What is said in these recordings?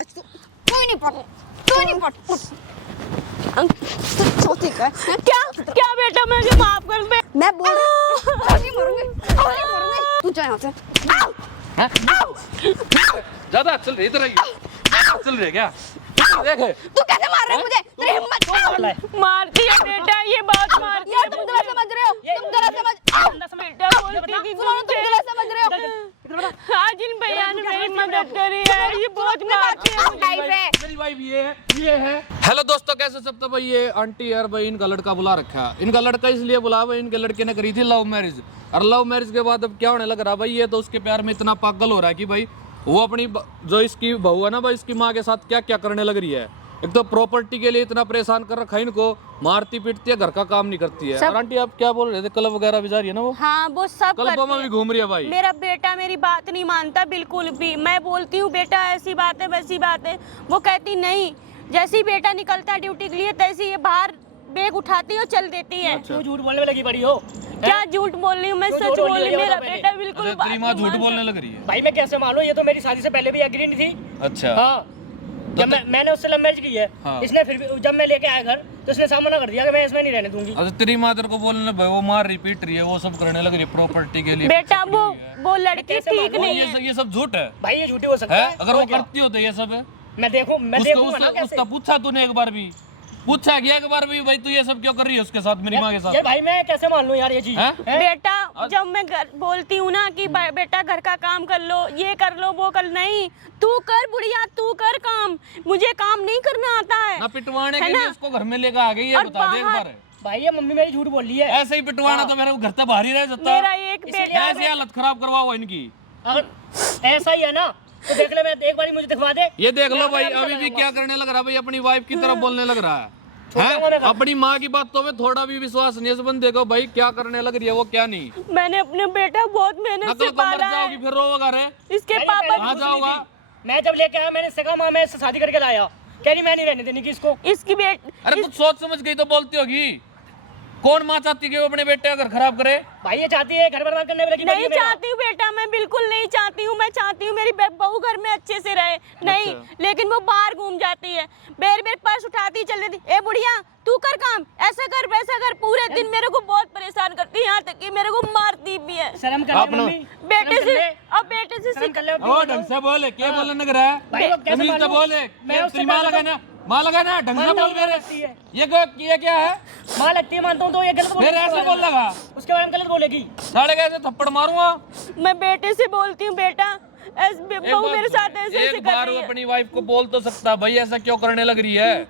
कोई नहीं पढ़, कोई नहीं पढ़। छोटी का क्या क्या बेटा मुझे माफ कर दे। मैं बोल रही मरूंगी, तू जा यहाँ से। ज्यादा चल रही इधर चल रही क्या देख तू कैसे मार रहा है मुझे? तेरी हिम्मत मारती है बेटा, ये बहुत मारती यार है। तुम गलत समझ रहे हो, तुम गलत समझ बेटा बोलती कि सुनो तुम गलत समझ रहे हो। आज इन भैया ने मेरी मदद करी है, ये बहुत मारती है मुझे। लाइफ है। मेरी वाइफ ये है। हेलो दोस्तों, कैसे सब? तो भाई ये आंटी यार भाई इनका लड़का बुला रखा है। इनका लड़का इसलिए बुला भाई, इनके लड़के ने करी थी लव मैरिज, और लव मैरिज के बाद अब क्या होने लग रहा भाई, ये तो उसके प्यार में इतना पागल हो रहा है कि भाई वो अपनी जो इसकी बहू है ना भाई, इसकी माँ के साथ क्या क्या करने लग रही है। एक तो प्रॉपर्टी के लिए इतना परेशान कर रखा है इनको, मारती पीटती है, घर का काम नहीं करती है। और आंटी आप क्या बोल रहे थे, क्लब वगैरह भी जा रही है ना वो? हाँ वो सब क्लबों में भी घूम रही है भाई। मेरा बेटा मेरी बात नहीं मानता बिल्कुल भी। मैं बोलती हूँ बेटा ऐसी बात है वैसी बात है, वो कहती नहीं। जैसे ही बेटा निकलता है ड्यूटी के लिए तैसे ये बाहर बैग उठाती है और चल देती है। क्यों झूठ बोलने में लगी पड़ी हो? क्या झूठ बोल रही हूँ मैं? क्यों सच झूठ बोल बोल रही रही हूँ। है? मेरा बताओ बेटा बिल्कुल अच्छा, तेरी माँ झूठ बोलने लग रही है। भाई मैं कैसे मानूं? ये तो मेरी शादी से पहले भी एग्री नहीं थी। अच्छा हाँ जब मैंने उससे लव मैरिज की है। हाँ। इसने फिर भी जब मैं लेके आया घर तो इसने सामना कर दिया कि मैं इसमें नहीं रहने दूंगी। अच्छा, तेरी माँ तेरे को बोलने भाई वो मार रिपीट रही है, वो सब करने लग रही है प्रॉपर्टी के लिए। बेटा वो लड़की कैसे ठीक मालूम? नहीं है। ये सब झूठ है भाई ये झूठी हो सकता है? है अगर तो वो क्या? करती हो तो ये सब है। मैं देखूंगा ना कैसे। उसका पूछा तूने एक बार भी? पूछा गया एक बार भी भाई तू ये सब क्यों कर रही है उसके साथ, मेरी माँ के साथ? यार भाई मैं कैसे मान लूं यार ये चीज? हैं? बेटा जब मैं बोलती हूँ ना कि बेटा घर का काम कर लो, ये कर लो, वो कर, नहीं तू कर बुढ़िया, तू कर काम, मुझे काम नहीं करना आता है ना पिटवाने है के ना? लिए उसको घर में लेकर आ गई, ये और बता दे एक बाहर- बार। भाई ये मम्मी मेरी झूठ बोल रही है। ऐसे ही पिटवाना तो मेरे को घर से बाहर ही रह जाता। मेरा एक बेटा ऐसी हालत खराब करवाओ इनकी। अगर ऐसा ही है ना तो देख ले, मैं एक बार मुझे दिखवा दे। ये देख लो मैं भाई आपको अभी भी क्या करने लग रहा है भाई, अपनी वाइफ की तरफ बोलने लग रहा है। छोटा हैं? वाला का। अपनी माँ की बातों में थोड़ा भी विश्वास नहीं है इस बंदे को भाई, क्या करने लग रही है वो क्या नहीं। मैंने अपने बेटा बहुत मेहनत नकल से को मर पाला जाओगी है। फिर रोगा रे। इसके भाई, पापा कहाँ जाओगा? मैं जब लेके आया मैंने इससे कहा माँ मैं इससे शादी करके लाया। कह रही मैं नहीं रहने देनी की इसको। इसकी अरे तू सोच समझ गई तो बोलती होगी। कौन माँ चाहती है कि वो अपने बेटे का घर खराब करे? भाई ये चाहती है घर बर्बाद करने में लगी पड़ी नहीं है मेरा। चाहती हूँ बेटा, मैं बिल्कुल नहीं चाहती हूँ। मैं चाहती हूँ मेरी बहू घर में अच्छे से रहे। नहीं लेकिन वो बाहर घूम जाती है, बेर बेर पर्स उठाती चल देती। ए बुढ़िया तू कर काम, ऐसा कर वैसा कर, पूरे दिन मेरे को बहुत परेशान करती है, यहाँ तक कि मेरे को मारती भी है। शर्म कर ले अपना- मम्मी। बेटे शर्म कर से ले। अब बेटे से शर्म कर ले अपनी ओ बात। ढंग से बोले, क्या बोलने लग रहा है? भाई वो कैसे तमीज से मालूम? बोले। मैं उससे तेरी माँ क्या लगाना, माँ लगाना, ढंग से मानता बोल हूँ, मेरे। लगती है। ये क्या है? माँ लगती है मानता हूँ तो ये गलत बोलेगी। मेरे ऐसे बोल लगा उसके बारे में गलत बोलेगी। साढ़े कैसे थप्पड़ मारूंगा। मैं बेटे से बोलती हूँ बेटा बहू मेरे साथ ऐसे ऐसे एक कर बार रही वो है। अपनी वाइफ को बोल तो सकता भाई ऐसा क्यों करने लग रही है?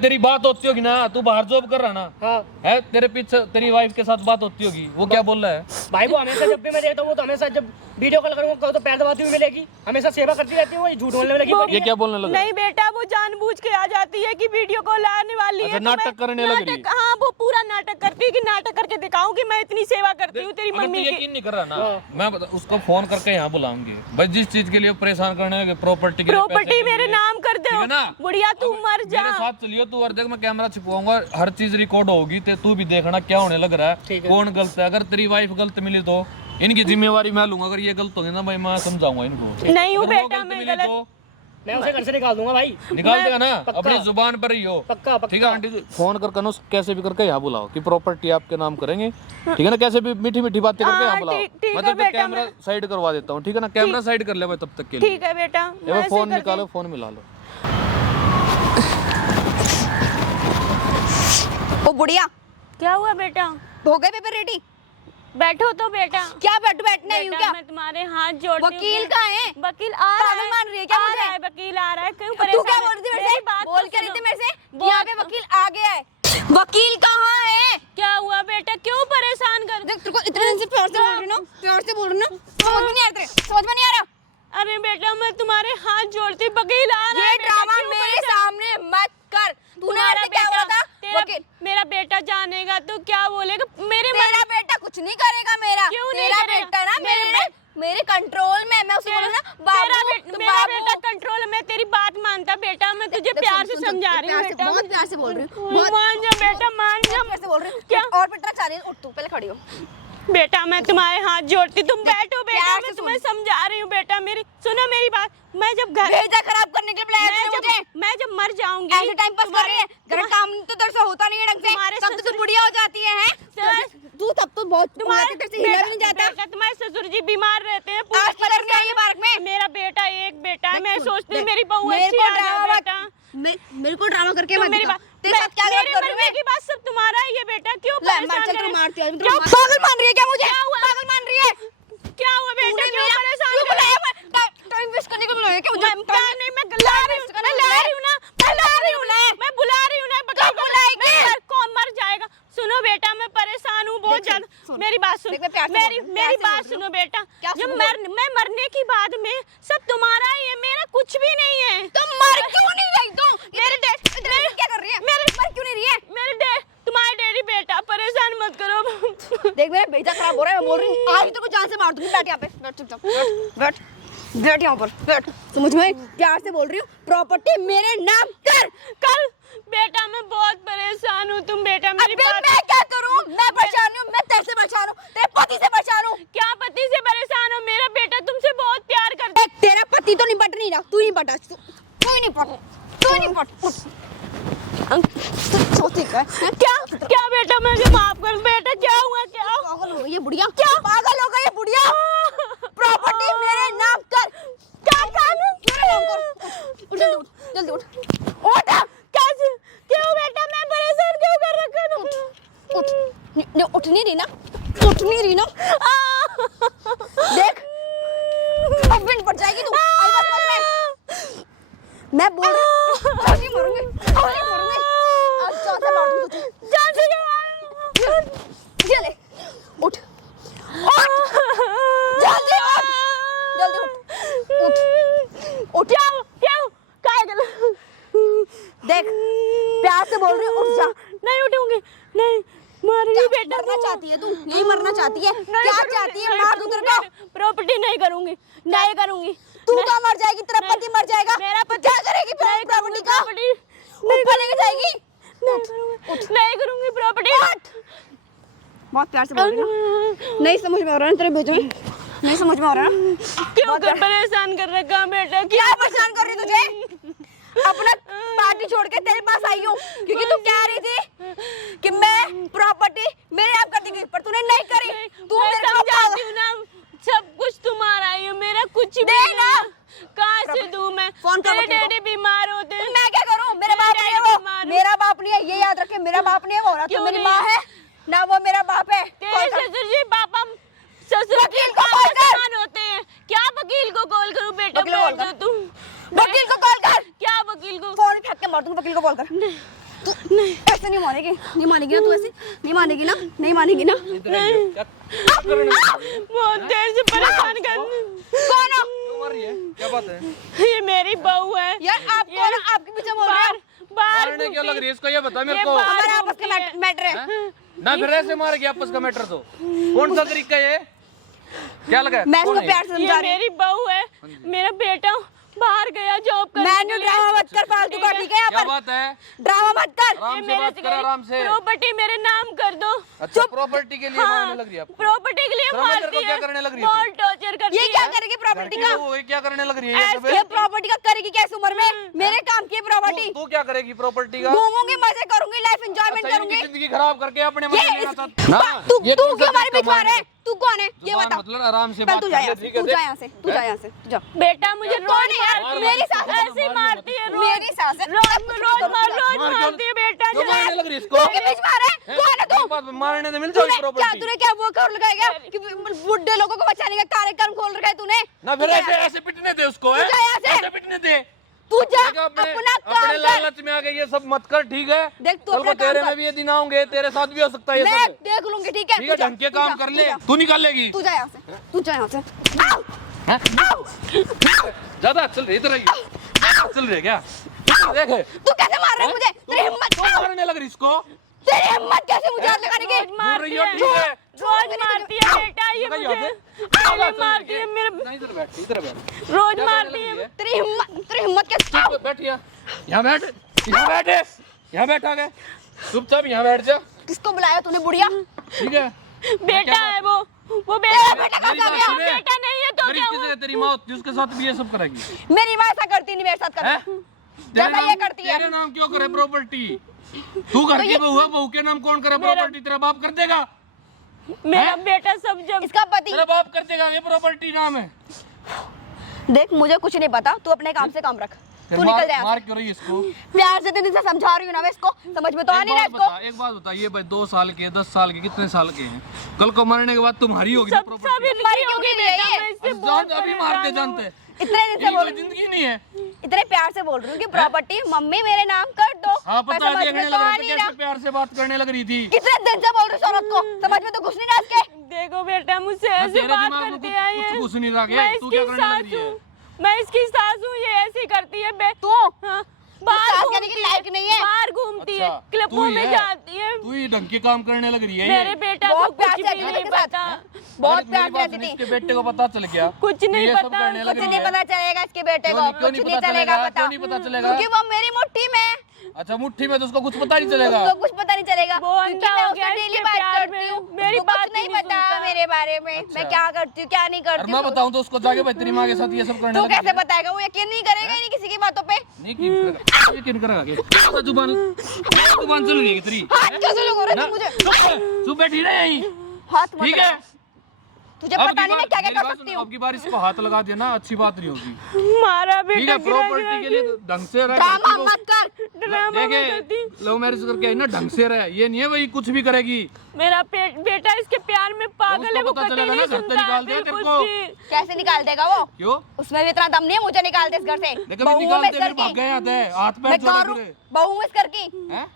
तेरी बात होती होगी ना, तू बाहर जॉब कर रहा ना हाँ है, तेरे पीछे तेरी वाइफ के साथ बात होती होगी, वो क्या बोल रहा है? भाई वो हमेशा जब भी मैं देखता हूँ तो हमेशा जब वीडियो कॉल करूँगा तो पैर दबाती हुई मिलेगी। हमेशा सेवा करती रहती है, वो झूठ बोलने में लगी पड़ी ये है। क्या बोलने लगा? नहीं बेटा वो जानबूझ के आ जाती है कि वीडियो कॉल आने वाली अच्छा, है तो नाटक मैं- करने लग रही है। नाटक- हाँ वो पूरा नाटक करती है कि नाटक करके दिखाऊं कि मैं इतनी सेवा करती हूँ तेरी अगर तू मम्मी की। यकीन नहीं कर रहा ना, मैं उसको फोन करके यहाँ बुलाऊंगी भाई, जिस चीज के लिए वो परेशान करने लगे, प्रॉपर्टी के लिए, पैसे प्रॉपर्टी के मेरे लिए। नाम कर ठीक दो है ना? बुढ़िया तू मर जा। मेरे साथ चलियो तू, और देख मैं कैमरा छिपवाऊंगा, हर चीज रिकॉर्ड होगी, तू भी देखना क्या होने लग रहा है, कौन गलत है। अगर तेरी वाइफ गलत मिली तो इनकी जिम्मेवारी मैं लूंगा, अगर ये गलत होंगे ना भाई मैं समझाऊंगा इनको। नहीं हूँ अगर वो बेटा मैं मिली गलत। तो मैं उसे घर से निकाल दूंगा भाई। निकाल देगा ना, पक्का। अपनी जुबान पर ही हो। पक्का पक्का। ठीक है आंटी जी, फोन कर कनो कैसे भी करके यहाँ बुलाओ कि प्रॉपर्टी आपके नाम करेंगे। ठीक है ना, कैसे भी मीठी मीठी बातें करके यहाँ हाँ, बुलाओ। ठीक है मैं तब तक बेटा, कैमरा साइड करवा देता हूँ। ठीक है ना, कैमरा साइड कर ले भाई तब तक के लिए। ठीक है बेटा ये मैं ऐसे फोन कर निकालो, फोन मिला लो। ओ बुढ़िया क्या हुआ बेटा? हो गए पेपर रेडी? बैठो तो बेटा। क्या बैठने आई हूँ बेटा, क्या? मैं तुम्हारे हाथ जोड़ती हूँ। वकील कहाँ है? वकील आ रहा पागल है। मान रही है क्या आ मुझे? रहा है, वकील आ रहा है। क्यों तू परेशान क्या है? बोल रही थी मेरे मेरी से? बात बोल तो क्या रही थी सुनो। मेरे से? बोल यहाँ पे वकील आ गया है। वकील कहाँ है? क्या हुआ बेटा, क्यों परेशान कर? देख तेरे को इतने दिन से प्यार से बोल रही हूँ ना, प्यार से बोल रही हूँ ना, समझ में नहीं आ रहा, समझ में नहीं आ रहा। अरे बेटा मैं तुम्हारे हाथ जोड़ती, वकील आ रहा ये है। बेटा, ड्रामा क्यों मेरे परेशान? सामने मत कर। तूने तुम्हारा ऐसे क्या बोला था? वकील मेरा बेटा जानेगा तो क्या बोलेगा? मेरे तेरा बेटा कुछ नहीं करेगा मेरा। क्यों नहीं तेरा करेगा? बेटा ना मेरे कंट्रोल में। मैं उसे बोलूँ ना बाबू, तो मेरा बाबू। बेटा कंट्रोल में, तेरी बात मानता बेटा, मैं तुझे प्यार से समझा रही हूँ बेटा। प्यार से बोल रही हूँ, बहुत मान जा बेटा, मान जा। प्यार से बोल रही हूँ। क्या? और पिटना चाह रही है, उठ तू पहले खड़ी हो। बेटा मैं तुम्हारे हाथ जोड़ती, तुम बैठो बेटा, प्यार मैं से तुम्हें समझा रही हूँ बेटा, मेरी सुनो मेरी बात। मैं जब घर भेजा खराब करने के लिए बुलाया तूने मुझे। मैं जब मर जाऊंगी ऐसे टाइम पास कर रही है, घर काम तो तेरे से होता नहीं है ढंग से, तुम्हारे तब तो तू बुढ़िया हो जाती है, हैं? तू तब तो बहुत तुम्हारे तेरे से हिला भी नहीं जाता। बेटा तुम्हारे ससुर जी बीमार रहते हैं, पूरी आज पलट के आई है पार्क में। मेरा बेटा एक बेटा है, मैं देख, सोचती हूँ देख, मेरी बहू मेरे अच्छी को आ जाए ड्रामा बेटा। मेरे को ड्रामा करके तुम मत मेरी दिखा। बात, तेरे साथ क्या मेरे कर रही मरने है? की बात सब तुम्हारा ही है बेटा, क्यों ले, परेशान चल कर तू रहे हो? मारती है, क्यों पागल मान रही है क्या मुझे? क्या हुआ? पागल मान रही है? क्या हुआ बेटा, तूने क्यों मेरा- परेशान क्यों कर रहे बुलाया? टाइम वेस्ट करने के लिए बुलाया क्या मुझे? टाइम नहीं, मैं ला रही हूँ ना, मैं ला रही हूँ ना, मैं बुला रही हूँ ना, कब बुलाएगी? कौन मर जाएगा? सुनो बेटा, मैं परेशान हूँ बहुत देख, ज्यादा। सुन। मेरी बात सुन, देख, मैं प्यार से मेरी बोल रही हूँ, प्यार मेरी से बात बोल रही सुनो बेटा। क्या जब सुनो? मैं मरने के बाद में सब तुम्हारा ही है, मेरा कुछ भी नहीं है। तुम मर क्यों नहीं रही तू? मेरे डैड क्या कर रही है? मर क्यों नहीं रही है? मेरे डैड, तुम्हारे डैडी बेटा, परेशान मत करो। देख मेरा भेजा खराब हो रहा है, मैं बोल रही हूँ आज तेरे को जान से मार दूंगी। बैठ यहाँ पे, बैठ चुपचाप, बैठ यहाँ पर, बैठ। समझ में? प्यार से बोल रही हूँ, प्रॉपर्टी मेरे नाम कर। कल बेटा मैं बहुत परेशान हूँ, तुम बेटा मेरी अबे बात। मैं क्या करूँ? मैं परेशान हूँ, मैं तेरे से परेशान हूँ, तेरे पति से परेशान हूँ। क्या पति से परेशान हो? मेरा बेटा तुमसे बहुत प्यार करता है। देख तेरा पति तो नहीं पट नहीं रहा, तू नहीं पटा, तू ही नहीं पट, तू ही नहीं पट। सोती क्या है? क्या क्या बेटा, मुझे माफ कर बेटा, क्या हुआ? क्या पागल हो गई ये बुढ़िया? क्या पागल हो गई ये बुढ़िया? प्रॉपर्टी मेरे नाम कर। क्या काम है? मेरे नाम कर। उठ जल्दी उठ, जल्दी उठ, उठ। कैसे? क्यों बेटा, मैं परेशान क्यों कर रखा हूँ? उठ, उठ नहीं रही ना, उठ नहीं रही ना। देख अब विंड पड़ जाएगी तू। आई बात समझ में? मैं बोल रही हूँ, आज ही मरूंगी, आज ही मरूंगी। आज जान से मार दूँ तुझे, जान से क्यों मारूं? ये ले, उठ, उठ, जल्दी उठ, जल्दी उठ, उठ, उठ। क्या क्या गलत? देख प्यार से बोल रही हूँ, उठ जा। नहीं उठूंगी, नहीं मारूंगी बेटा। मरना चाहती है तू? यही मरना चाहती है? क्या चाहती है? मार दूँ तेरे को? प्रॉपर्टी नहीं करूंगी, नहीं करूंगी। तू कहाँ मर जाएगी? तेरा नहीं, पति मर जाएगा। मेरा तू पति क्या करेगी नहीं प्रॉपर्टी करूंगी का? प्रॉपर्टी, ऊपर लेके जाएगी? नहीं करूंगी प्रॉपर्टी। बहुत प्यार से बोल रही हूँ। नहीं समझ में आ रहा है तेरे बेटे में, नहीं समझ में आ रहा है। क्यों कर परेशान कर रखा बेटा? क्या परेशान कर रही तुझे? अपना पार्टी छोड़ के तेरे पास आई हूँ क्योंकि तू कह रही थी कि मैं प्रॉपर्टी मेरे नाम कर देगी, पर तूने नहीं करी। तू मैं मेरे को समझाती हूँ ना, सब कुछ तुम्हारा ही है, मेरा कुछ भी दे नहीं ना। है। कहाँ से दूं मैं? फोन कर मेरे वकील को। डैडी बीमार होते हैं। मैं क्या करूँ? मेरा बाप नहीं है वो, मेरा बाप नहीं है, ये याद रखे। मेरा बाप नहीं है वो, ना क्यों तू मेरी नहीं माँ है ना वो मेरा बाप है। तेरे कॉल कर। ससुर जी पापा ससुर वकील के को कॉल कर। परेशान होते हैं। क्या वकील को कॉल करूं बेटा? वकील को कॉल बैठ कर। जा तुम। वकील को कॉल कर। क्या वकील को? फोन फेंक के मार दूंगा, वकील को कॉल कर। तू ऐसे नहीं मानेगी, नहीं मानेगी ना तू, ऐसे नहीं मानेगी ना, नहीं मानेगी ना। बहुत देर से परेशान कर। कौन हो? क्या बात है? ये मेरी बहू है यार आप कौन हो? आपके पीछे बोल रहे हो? बाहर मारने क्यों लग रही है इसको? ये बता मेरे ये को। बात- हमारा आपस का मैटर है। ना फिर ऐसे मार गया आपस का मैटर तो कौन सा तरीका है? क्या लगा? मैं इसको कौन है? प्यार से समझा ये रही हूँ। मेरी बहू है, मेरा बेटा बाहर गया जॉब करने के मैंने लिए। ड्रामा मत कर फालतू का, ठीक है? यहाँ क्या पर बात है? ड्रामा मत कर। आराम से बात कर, आराम से। प्रॉपर्टी मेरे नाम कर दो। अच्छा प्रॉपर्टी के लिए मारने लग रही है आपको? प्रॉपर्टी के लिए शर्म है तेरे मारती को? है, क्या करने लग रही है बहुत टॉर्चर करती ये है। क्या करेगी प्रॉपर्टी का? वो क्या करने लग रही है ये सब? ये प्रॉपर्टी का करेगी क्या इस उम्र में? मेरे काम की प्रॉपर्टी। तू क्या करेगी प्रॉपर्टी का? घूमूंगी, मजे करूंगी, लाइफ एंजॉयमेंट अच्छा, इनकी करूंगी। जिंदगी खराब करके अपने ये मजे लेना इस- चाहता ना? तू ये तू कौन सा क्यों हमारे बीच तरीका में आ रहा है? तू कौन है ये जुबान बता। मतलब आराम से चल बात तू कर जा ले, यहाँ से, ठीक है? तू जा यहाँ से, तू जा यहाँ से, तू जा। बेटा मुझे कौन रोज है यार? मारती मेरी है, सास है। ऐसे मारती है, रोज मेरी सास है। रोज मार मारती है बेटा। क्यों मारने लग रही है इसको? तू के बीच में आ रहा है? कौन है तू? एक बात मारने से मिल जाएगी क्या प्रॉपर्टी? तूने क्या वो कर लगाएगा कि बुढ़े लोगों को बचाने का कार्यक्रम खोल रखा है तूने? ना फिर ऐसे ऐसे पिटने दे उसको, है? तू जा यहाँ से। ऐसे पिटने दे। तू जा देखा अपना अपने काम कर। लालच में आके ये सब मत कर, ठीक है? देख तू कल अपना को तेरे काम में कर। भी ये दिन आऊंगे, तेरे साथ भी हो सकता है ये मैं सब। देख लूंगी, ठीक है? ठीक तू है, जा, ढंग के तू काम जा, कर तू ले। जा। तू निकाल लेगी। तू जा यहाँ से, तू जा यहाँ से। आओ! हैं? आओ! ज्यादा चल रही इधर आई। चल रही है क्या? देख तू कैसे मार रहा है मुझे? तेरी हिम्मत, क्यों मारने लग रही इसको? तेरी हिम्मत कैसे मुझे हाथ लगाने की? रोज मारती है, ठीक है। रोज मारती है बेटा ये लगा मुझे। यहाँ पे? रोज मारती है मेरे, नहीं, इधर बैठ, इधर बैठ। रोज मारती है। तेरी हिम्मत कैसे? चुप, बैठ यहाँ बैठ, यहाँ बैठ। यहाँ बैठा गए, चुपचाप यहाँ बैठ जा, किसको बुलाया तूने बुढ़िया? ठीक है? बेटा है वो बेटा बेटा मेरी कहाँ बात गया? सुने। बेटा नहीं है तो मेरी क्या किसी ने तेरी माँ जिसके साथ भी ये सब करेगी, मेरी माँ ऐसा करती नहीं मेरे साथ हैं? करती जैसा ये करती है। तेरे नाम क्यों करे प्रॉपर्टी? तू घर की बहू है, बहू के नाम कौन करे प्रॉपर्टी? तेरा बाप कर देगा, मेरा बेटा सब जब इसका पति तेरा बाप कर देगा, ये प्रॉपर्टी नाम है। देख मुझे कुछ नहीं पता, तू अपने काम से काम रख, तू निकल जा यहाँ मार से। क्यों रही है इसको? प्यार से तो तुझे समझा रही हूँ ना मैं, इसको समझ में तो आ नहीं रहा इसको। एक बात बता, ये भाई 2 साल के 10 साल के कितने साल के हैं? कल को मरने के बाद तुम्हारी होगी सब प्रॉपर्टी। सब इनकी मरी क्यों होगी नहीं है बेटा, ये? मैं इससे अब बहुत जान अभी मारते परेशान हूँ। जानते, इतने दिन से इनकी बोल कोई जिंदगी नहीं है। इतने प्यार से बोल रही हूँ कि प्रॉपर्टी मम्मी मेरे नाम कर दो। हाँ पर पता है, समझ देखने में लग तो आ रहा था, नहीं कैसे रहा। प्यार से बात करने लग रही थी। कितने दिन से बोल रही हूँ औरत को, समझ में तो कुछ नहीं रहा इसके। देखो बेटा मुझसे हाँ, ऐसे तेरे बात दिमाग में करती है ये। कुछ घुस नहीं रहा है, मैं तू इसकी क्या करने लग सास रही है? हूँ, मैं इसकी सास हूँ, ये ऐसी करती है बे। तू हाँ, सास कहने की लायक नहीं है। बाहर घूमती है, अच्छा, क्लबों तू ही में है? जाती है। तू ही ढंग के काम करने लग रही है ये। मेरे बेटा को बहुत कुछ प्यार से भी रहती नहीं थी इसके पता, साथ। बहुत अरे प्यार मेरी बात से सुन, रहती इसके थी। बेटे को पता चल गया, कुछ नहीं ये सब पता, करने लग कुछ रही नहीं है। पता चलेगा इसके बेटे को, क्यों कुछ नहीं नहीं पता चलेगा चलेगा? पता। क्यों नहीं पता चलेगा? क्योंकि वो मेरी मुट्ठी में है, अच्छा मुट्ठी में तो उसको कुछ पता नहीं चलेगा। उसको कुछ पता नहीं चलेगा। वो क्योंकि अंधा मैं हो उससे गया डेली इसके बात प्यार करती में, हूँ, मेरी उसको बात कुछ नहीं ही नहीं पता सुनता। मेरे बारे में, अच्छा। मैं क्या करती हूँ क्या नहीं और करती मैं हूँ। बताऊं तो उसको जाके भाई तेरी माँ के साथ ये सब करने तू लग रही कैसे है। बताएगा? वो यकीन नहीं करेगा ही नहीं किसी की बातों पे। नहीं यकीन करेगा के? जुबान चल गई तेरी। हाथ कैसे लोग हो रहे ना, हैं मुझे? चुप बैठी रहे यहीं, हाथ मत ठीक है? लगा। तुझे पता नहीं मैं क्या क्या कर सकती हूँ। अब की बार इसको हाथ लगा दिया ना, अच्छी बात नहीं होगी, मारा ठीक बेटा है? गिरा प्रॉपर्टी के लिए ढंग से रह, ड्रामा मत कर। ड्रामा में देखे करती। लव मैरिज करके आई ना, ढंग से रहे, ये नहीं है भाई कुछ भी करेगी। मेरा बेटा इसके प्यार में पागल है, वो उसको पता कतई चलेगा नहीं ना, घर से सुनता निकाल देगा बिल्कुल तेरे को। भी। कैसे निकाल देगा वो? क्यों? उसमें भी इतना दम नहीं है मुझे निकाल दे इस घर से। देखो बहू हूँ मैं निकालते इस घर फिर भाग की। गए आते हैं, हाथ पैर मैं जोड़े गारू फिरे, बहू हूँ इस घर की। हैं?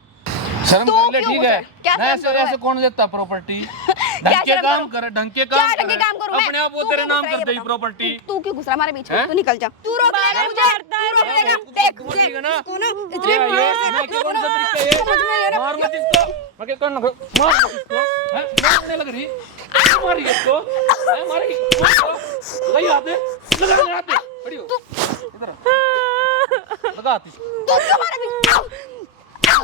शर्म तू कर ले, क्यों ठीक घुस है? रहा है? क्या शर्म ऐसे करूं ऐसे मैं? कौन देता प्रॉपर्टी? क्या ढंग के शर्म काम करूं? करे, ढंग के क्या काम ढंग के करे, काम करूं मैं? अपने आप वो तू तेरे क्यों नाम घुस रहा है कर ये देगी बता? प्रॉपर्टी। तू क्यों घुस रहा है हमारे बीच में? हैं? तू निकल जा। तू रोक लेगा बाहर मुझे, मारता है तू रोक मेरे लेगा। को। देख समझ गई ना? तू ना ये इतने ये प्यार से मैं क्यों कौन सा बोल तरीका समझ में नहीं आ है? रहा। मार मत इसको, मैं क्या करना, मार मत इसको, हैं? मारने लग रही, मारी इसको, हैं? मारी इसको, लगाई हाथ में, लगा हाथ में, खड़ी हो, इधर आ, लगा हाथ इसको, तू क्यों हमारे बीच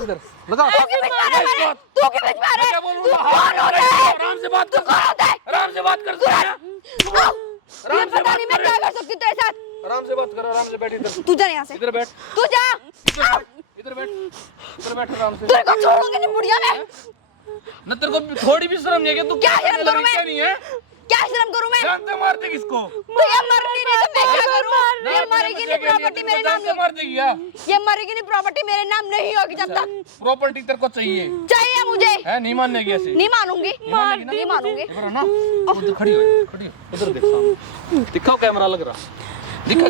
इधर लगा हाथ, तू क्यों बीच में आ रहा है इसको हमारे? हाथ। तू क्यों बीच में आ रहा मैं है? क्या तू बोलूंगा? कौन होता है? आराम से बात तू कर, कौन होता है? आराम से बात कर, ये आराम से पता बात नहीं मैं कर, क्या कर सकती हूँ तेरे साथ। आराम से बात कर, आराम से बैठ इधर, तू जा यहाँ से, इधर बैठ, तू जा। इधर बैठ, इधर बैठ आराम से। तेरे को छोड़ूंगी नहीं बुढ़िया मैं। न तेरे को थोड़ी भी शर्म नहीं है कि तू क्या करने शर्म लगी, करूं मैं? क्या नहीं है? क्या शर्म करूं मैं? जानते मारते किसको? तो ये मरनी नहीं तो मैं क्या करूं? ये मरेगी नहीं, प्रॉपर्टी मेरे नाम नहीं मार देगी यार। ये मरेगी नहीं, प्रॉपर्टी मेरे नाम नहीं होगी जब तक। प्रॉपर्टी तेरे को चाहिए चाहिए मुझे, है, नहीं मानने की ऐसे? नहीं मानूंगी, नहीं मानूंगी। इधर ना, उधर खड़ी हो, उधर देख सामने, दिखाओ कैमरा लग रहा, दिखा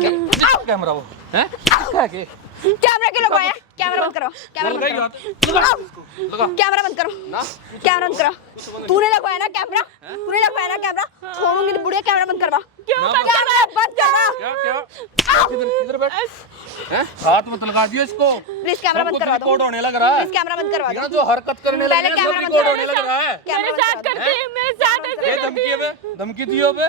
कैमरा वो, हैं? दिखा के कैमरा क्यों लगवाया? कैमरा बंद करो, कैमरा बंद लगाई करो, हाथ, लगा इसको, लगा कैमरा बंद करो, ना, कैमरा बंद करो। तूने लगवाया ना कैमरा? तूने लगवाया ना कैमरा? छोड़ूंगी नहीं बुढ़िया, कैमरा बंद करवा। क्यों ना, बंद कैमरा बंद करवा। क्या इधर बैठ, हैं? हाथ मत लगा दियो इसको, प्लीज कैमरा बंद करवा दो, रिकॉर्ड होने लग रहा है, प्लीज कैमरा बंद करवा ठीक है ना? दो। जो हरकत करने लगे पहले हैं, कैमरा सब बंद रिकॉर्ड करो। होने लग रहा है। कैमरा मेरे बंद साथ करवा दो। करती है, मेरे साथ ऐसे ये करती धमकी है है। बे, धमकी दी हो बे,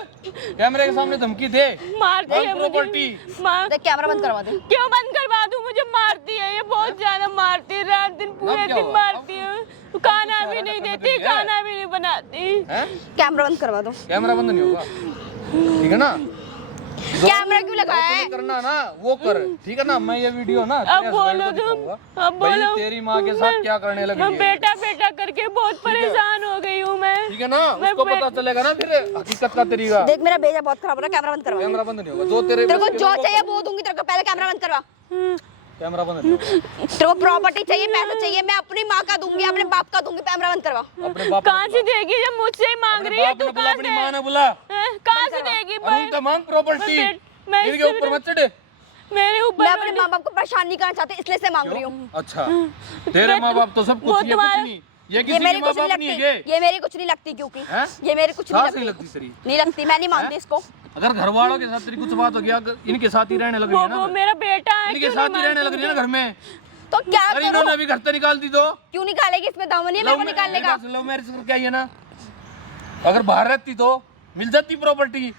कैमरे के सामने धमकी दे, मारती है प्रॉपर्टी। मुझे, मार देख कैमरा बंद करवा दे। क्यों बंद करवा दूं? मुझे मारती है ये, बहुत ज्यादा मारती है, रात दिन पूरे क्या दिन हुआ? मारती है, खाना भी नहीं देती, ठीक है। खाना भी नहीं बनाती। हैं? कैमरा बंद करवा दो। कैमरा बंद नहीं होगा, ठीक है ना? कैमरा क्यों लगाया है? जो करना ना वो कर, ठीक है ना? मैं ये वीडियो ना अब तेरे बोलो husband को तुम, दिखाऊंगा। अब भाई बोलो। तेरी माँ के साथ क्या करने लगी मैं है, बेटा बेटा करके बहुत परेशान हो गई हूँ मैं। ठीक है ना? मैं उसको पता चलेगा ना फिर हकीकत का तरीका। देख मेरा भेजा बहुत खराब हो रहा है, कैमरा बंद करवा दे। कैमरा बंद नहीं होगा, जो तेरे तेरे को बस के जो लोगों चाहिए वो दूंगी तेरे को, पहले कैमरा बंद करवा। कैमरा बंद नहीं होगा, तेरे को प्रॉपर्टी चाहिए, पैसा चाहिए, मैं अपनी माँ का दूंगी, अपने बाप का दूंगी, कैमरा बंद करवा। अपने बाप कहाँ से देगी जब मुझसे ही मांग रही है? बाप तू ने बुला, कहाँ अपनी से? माँ ने बुला, हैं? कहाँ से देगी? और उनका मांग प्रॉपर्टी, मैं इनके इससे ऊपर मत चढ़े। मेरे ऊपर मैं अपने माँ बाप को परेशान नहीं करना चाहती, इसलिए से मांग रही हूँ। अच्छा, तेरे माँ बाप तो सब वो कुछ, ये कुछ तुम्हारा- नहीं, ये ये किसी मेरी के माँ कुछ नहीं बाप नहीं है लगती, ये मेरी कुछ नहीं लगती, क्योंकि हैं? ये मेरी कुछ नहीं सास नहीं लगती, लगती तेरी। नहीं लगती, मैं नहीं मानती इसको। अगर घर वालों के साथ तेरी कुछ बात हो गया, इनके साथ ही रहने लग रही है ना, वो मेरा बेटा है, इनके क्यों साथ नहीं ही रहने लग मानती? रही है ना घर में। तो क्या अरे करूं? इन्होंने अभी घर से निकाल दी तो क्यों निकालेगी? इसमें दम नहीं है मेरे को निकालने का। लव मैरिज करके आई है ना, अगर बाहर रहती तो मिल जाती प्रॉपर्टी।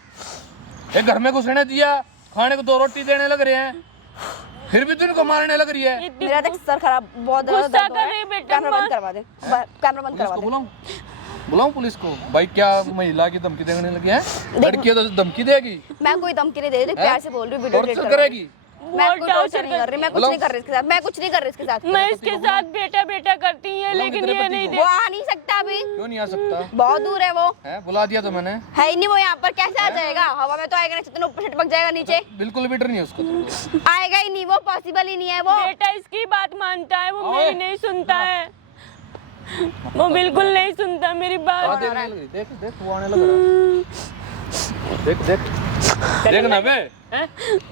एक घर में घुसने दिया, खाने को 2 रोटी देने लग रहे हैं, फिर भी तू इनको मारने लग रही है। मेरा देख सर खराब बहुत ज्यादा गुस्सा दर्द हो कर रहा रही है। है बेटा, कैमरा बंद करवा दे, कैमरा बंद करवा पुलिस को दे। बुलाऊं? बुलाऊं पुलिस को? भाई क्या महिला की धमकी देने लगी है? लड़की है तो धमकी देगी, मैं कोई धमकी नहीं दे रही, प्यार से बोल रही हूँ, वीडियो डिलीट टॉर्चर करवा दे। करेगी। मैं कोई टॉर्चर नहीं कर रही, मैं कुछ नहीं कर रही इसके साथ, मैं कुछ नहीं कर रही इसके साथ। मैं इसके साथ बेटा बेटा करती है, लेकिन तेरे ये पति नहीं को। वो आ नहीं सकता अभी, क्यों नहीं आ सकता? बहुत दूर है वो, है बुला दिया तो मैंने। है ही नहीं वो यहाँ पर, कैसे आ जाएगा? हवा में तो आएगा नहीं, तो ऊपर छटपक जाएगा नीचे, बिल्कुल भी डर नहीं है उसको तुमको। आएगा ही नहीं वो, पॉसिबल ही नहीं है वो। बेटा इसकी बात मानता है, वो ओए। मेरी नहीं सुनता है, वो बिल्कुल नहीं सुनता मेरी बात। देखने लग रही, देख देख वो आने लग रहा है। देख देख देख ना बे। हैं?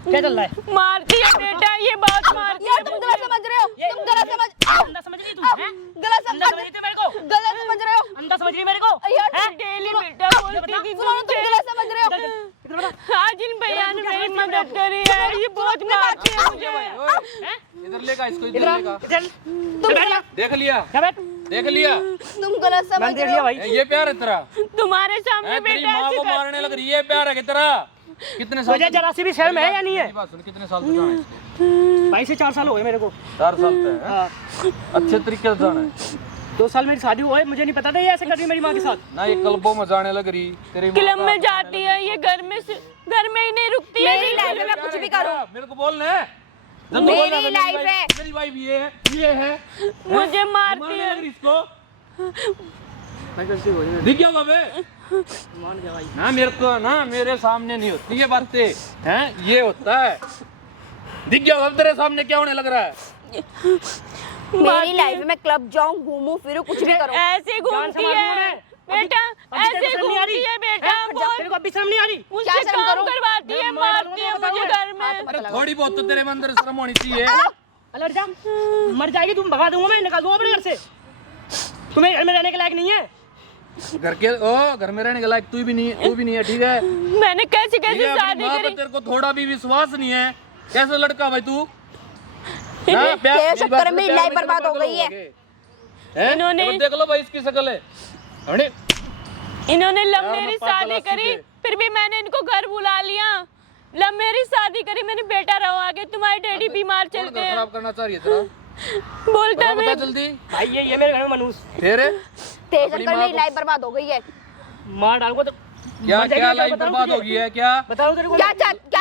क्या चल रहा है? मारती है बेटा, ये बहुत मारती यार है। तुम गलत समझ रहे हो, तुम गलत समझ अंधा समझ रही तू? हैं? गलत अंधा समझ रही थी मेरे को? गलत समझ रहे हो अंधा समझ रही मेरे को? यार। हैं? डेली बेटा बोलती थी सुनो, तुम गलत समझ रहे हो। आज इन भैया ने मेरी मदद करी है, ये बहुत मारती है मुझे। हैं? इधर लेगा इसको, इधर लेगा। चल बैठ जा। देख लिया, क्या बैठ? देख लिया। तुम गलत समझ मैंने देख रहे लिया हो। भाई। ये प्यार है तेरा? तुम्हारे सामने है, तेरी बेटा माँ ऐसे को कर- मारने लग रही है, प्यार है तेरा? कितने साल? तुझे जरा सी भी शर्म है या नहीं है? मेरी बात सुन, कितने साल से जाना है इसको? 22 से 4 साल हो गए मेरे को। 4 साल से है? हाँ। अच्छे तरीके से जाना है 2 साल मेरी शादी हुई, मुझे नहीं पता था ये ऐसे कर रही मेरी माँ के साथ। ना। ये क्लबों में जाने लग रही तेरी माँ क्लब का में जाती है, ये घर में ही नहीं रुकती है। मेरी लाइफ में मैं कुछ भी करूँ, मेरे को बोलना है। मेरी लाइफ है। मेरी वाइफ ये है मुझे मारती मारने है। लग रही इसको। दिख गया बाबे? मान गया भाई। ना मेरे को, ना मेरे सामने नहीं होती ये बातें, हैं? ये होता है। दिख गया अब तेरे सामने क्या होने लग रहा है? मेरी लाइफ में मैं क्लब जाऊं, घूमूं फिरूं, कुछ भी करूं। ऐसे घूमती है बेटा, ऐसे घूमती है बेटा, बहुत तेरे को अभी शर्म नहीं आ रही? क्या मुझसे शर्म काम करूं? करवाती है, मारती है मुझे घर में। पता लगा। थोड़ी बहुत तो तेरे में अंदर शर्म होनी चाहिए। अलर्ट जा, मर जाएगी तुम, भगा दूंगा मैं, निकाल दूंगा अपने घर से। तुम्हें घर में रहने के लायक नहीं है। घर में रहने के लायक तू भी नहीं है, ठीक है? मैंने कैसे ये कैसे अपनी शादी माँ पे करी। तेरे को थोड़ा भी विश्वास नहीं है। कैसे लड़का भाई तू? तेरे चक्कर में मेरी लाइफ बर्बाद हो गई है। इन्होंने- देख लो भाई इसकी शक्ल है। अरे इन्होंने लव यार, मैं मेरी पागल शादी हंसी करी, पे। फिर भी मैंने इनको घर बुला लिया। लव मेरी शादी करी, मैंने बेटा रहो आगे, तुम्हारे डैडी बीमार कौन चलते घर हैं। खराब करना चाह रही है तेरा? बोलता बता मैं जल्दी। भाई ये मेरे घर में मनूस फिर तेरे अपनी चक्कर में माँ मेरी को- लाइफ बर्बाद हो गई है। मार डालूंगा तो क्या मर जाएगी, क्या मैं लाइफ बताऊं बर्बाद तुझे? हो गई है क्या? बताओ तेरे को। क्या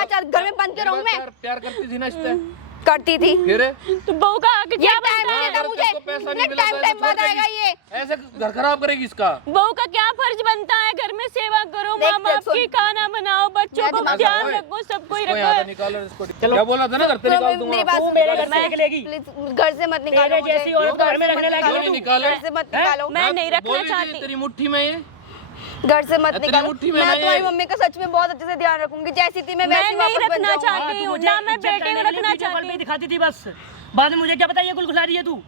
चाह घर में बंद के रहूं मैं? प्यार करती थी ना इससे? करती थी। फिर तो बहू का आगे ये क्या टाइम बनता नहीं है? देता अगर मुझे, तेरे को पैसा नहीं ये मिला तो टाइम ऐसे बाद छोड़ आएगा देगी। ये। ऐसे घर खराब करेगी इसका। बहू का क्या फर्ज बनता है? घर में सेवा करो, देख, माँ बाप सुन। की, खाना बनाओ, बच्चों मैं को दिमाग ध्यान ओए, रखो, सबको ही इसको यहाँ से रखो। निकालो इसको। चलो। क्या बोला था ना घर से निकाल दूंगा। मेरी बात तू सुन, मेरे घर से मैं- निकलेगी। प्लीज घर से मत निकालो तेरे मुझे। जैसी औरत को घर में रखने लगी क्यों है नहीं तू? निकाले? घर से मत निकालो, मैं नहीं रखना बोली थी चाहती। तेरी मुट्ठी में ये। घर से मत तेरी निकालो। मुट्ठी में मैं ना ये। तुम्हारी मम्मी का सच में बहुत अच्छे से ध्यान रखूंगी, जैसी थी मैं मैं वैसी नहीं वापस बन रखना जाऊंगी। चाहती तू हूँ, मुझे ना मैं इज्जत बेटे करने को के लिए रखना वीडियो कॉल चाहती पे हूँ। दिखाती थी बस। बाद में मुझे क्या पता ये गुलगुला रही है तू।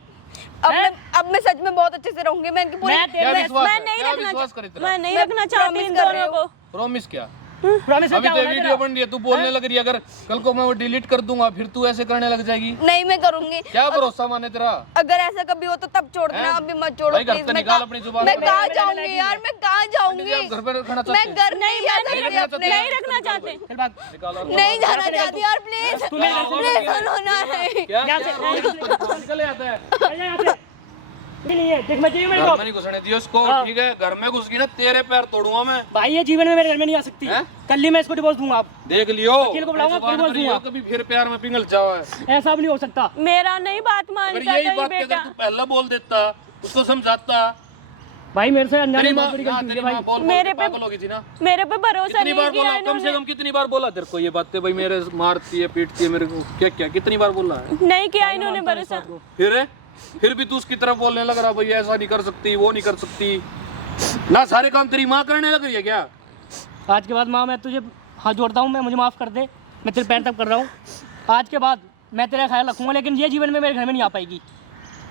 अब मैं सच में बहुत अच्छे से रहूंगी। मैं इनकी पूरी मैं क्या विश्वास मैं है? नहीं क्या रखना विश्वास करे तेरा? मैं नहीं मैं रखना चाहती इन promise कर रही दोनों हूँ। को। प्रॉमिस क्या? प्रॉमिस अभी क्या तो होना है वीडियो तेरा? बन रही है, तू बोलने लग रही है। अगर कल को मैं वो डिलीट कर दूंगा फिर तू ऐसे करने लग जाएगी। नहीं मैं करूंगी। क्या भरोसा माने तेरा? अगर ऐसा कभी हो तो तब छोड़ देना, हैं? अभी मत छोड़ो भाई घर प्लीज। से निकाल अपनी जुबान मैं को। कहाँ मेरे जाऊंगी लायक यार, मैं कहाँ जाऊंगी? आप घर पे रखना चाहते मैं हैं? घर नहीं जा सकती रखना अपने। नहीं रखना चाहते। चल भाग। निकालो। नहीं जाना चाहती यार प्लीज। तू मेरे घर से प्लीज सुनो ना। नहीं। क्या यहाँ क्या से- रोज निकले आता है? चल जा यहाँ से। ये नहीं है, देख मैं चाहिए मेरे घर को। में नहीं घुसने दियो उसको, हाँ। ठीक है? घर में घुस गई ना तेरे पैर तोड़ूंगा मैं। भाई ये जीवन में मेरे घर में नहीं आ सकती। हैं? कल ही मैं इसको डिवोर्स दूंगा। आप देख लियो। वकील को बुलाऊंगा, ऐसे बात फिर बोल करियो, दूंगा। कभी फिर प्यार में पिघल जाओ है। ऐसा भी नहीं हो सकता। मेरा नहीं बात अगर मानता यही कहीं बात बेटा। अगर तू पहले बोल देता, उसको समझाता। भाई मेरे से अनजाने तेरी में माँ, बहुत बड़ी हाँ, गलती हुई तेरी है भाई। माँ बोल मेरे पे- पागल होगी थी ना। मेरे पे भरोसा कितनी बार नहीं किया बोला? कम से इन्होंने। कम कितनी बार बोला तेरे को ये बातें? भाई मेरे मारती है, पीटती है मेरे को, क्या क्या कितनी बार बोला है? नहीं किया इन्होंने भरोसा। फिर भी तू उसकी तरफ बोलने लग रहा, भाई ऐसा नहीं कर सकती, वो नहीं कर सकती ना। सारे काम तेरी माँ करने लग रही है क्या? आज के बाद माँ मैं तुझे हाथ जोड़ता हूँ, मैं मुझे माफ कर दे, मैं तेरे पैर तक कर रहा हूँ। आज के बाद मैं तेरा ख्याल रखूंगा, लेकिन ये जीवन में मेरे घर में नहीं आ पाएगी।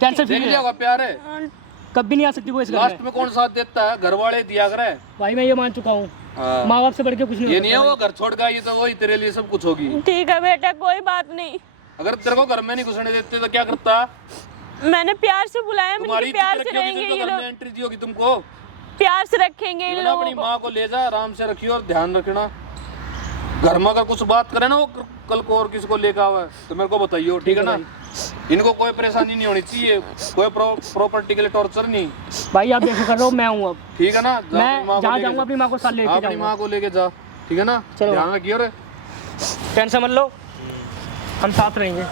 टेंशन देख फ्री लिया है, होगा प्यार है। कभी नहीं आ सकती वो इस घर लास्ट में। में कौन साथ देता है? घर वाले दिया करे। भाई मैं ये मान चुका हूँ, हाँ। माँ बाप से बढ़ के कुछ नहीं ये हो नहीं है सकता वो घर छोड़ गया, ये तो वही तेरे लिए सब कुछ होगी। ठीक है बेटा, कोई बात नहीं। अगर तेरे को घर में नहीं घुसने देते तो क्या करता? मैंने प्यार से बुलाया, तुम्हारी मैंने प्यार इज्जत से रखी होगी रहेंगे तो ये घर में लोग, एंट्री दी होगी तुमको। प्यार से रखेंगे इन ना लोगों अपनी को। माँ को ले जा, आराम से रखियो और ध्यान रखना। घर में अगर कुछ बात करे ना वो कल को और किसी को लेकर आवे तो मेरे को बताइए, ठीक है ना। इनको कोई परेशानी नहीं होनी चाहिए, कोई प्रॉपर्टी के लिए टॉर्चर नहीं। भाई आप देखो कर रहे हो, मैं हूँ अब, ठीक है ना। मैं जहाँ जाऊँगा अपनी माँ को साथ लेके अपनी जाऊँगा। माँ को लेके जा, ठीक है ना। चलो। ध्यान रखिए। टेंशन मत लो, हम साथ रहेंगे।